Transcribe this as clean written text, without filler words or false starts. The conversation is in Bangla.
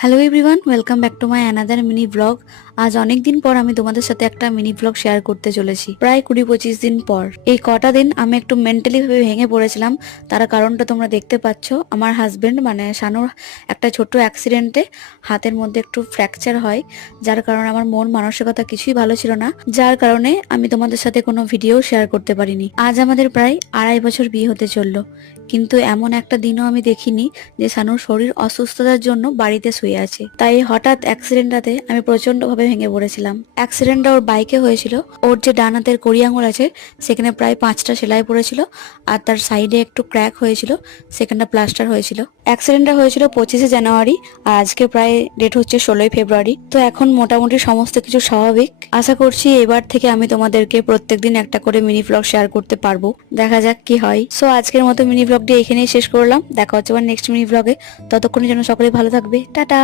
Hello everyone, welcome back to my another mini blog. আজ অনেক দিন পর আমি তোমাদের সাথে একটা মিনি ব্লগ শেয়ার করতে চলেছি, প্রায় 20-25 দিন পর। এই কটা দিন আমি একটু মেন্টালি ভাবে ভেঙে পড়েছিলাম। তার কারণটা তোমরা দেখতে পাচ্ছ, আমার হাজবেন্ড মানে শানুর একটা ছোট্ট অ্যাক্সিডেন্টে হাতের মধ্যে একটু ফ্র্যাকচার হয়, যার কারণে আমার মন মানসিকতা কিছুই ভালো ছিল না, যার কারণে আমি তোমাদের সাথে কোনো ভিডিও শেয়ার করতে পারিনি। আজ আমাদের প্রায় 2.5 বছর বিয়ে হতে চললো, কিন্তু এমন একটা দিনও আমি দেখিনি যে শানুর শরীর অসুস্থতার জন্য বাড়িতে শুয়ে আছে। তাই হঠাৎ অ্যাক্সিডেন্টটাতে আমি প্রচন্ড ভাবে ভেঙে পড়েছিলাম। অ্যাক্সিডেন্টটা ওর বাইকে হয়েছিল। ওর যে ডান হাতের কড়ি আঙুল আছে সেখানে প্রায় 5টা সেলাই পড়েছিল, আর তার সাইডে একটু ক্র্যাক হয়েছিল, সেখানটা প্লাস্টার হয়েছিল। অ্যাক্সিডেন্টটা হয়েছিল 25শে জানুয়ারি, আর আজকে প্রায় ডেট হচ্ছে 16ই ফেব্রুয়ারি। তো এখন মোটামুটি সমস্ত কিছু স্বাভাবিক। আশা করছি এবার থেকে আমি তোমাদেরকে প্রত্যেকদিন একটা করে মিনি ব্লগ শেয়ার করতে পারবো। দেখা যাক কি হয়। সো আজকের মতো মিনি ব্লগটি এখানেই শেষ করলাম। দেখা হচ্ছে আবার নেক্সট মিনি ব্লগে। ততক্ষণের জন্য সকলে ভালো থাকবে। টাটা।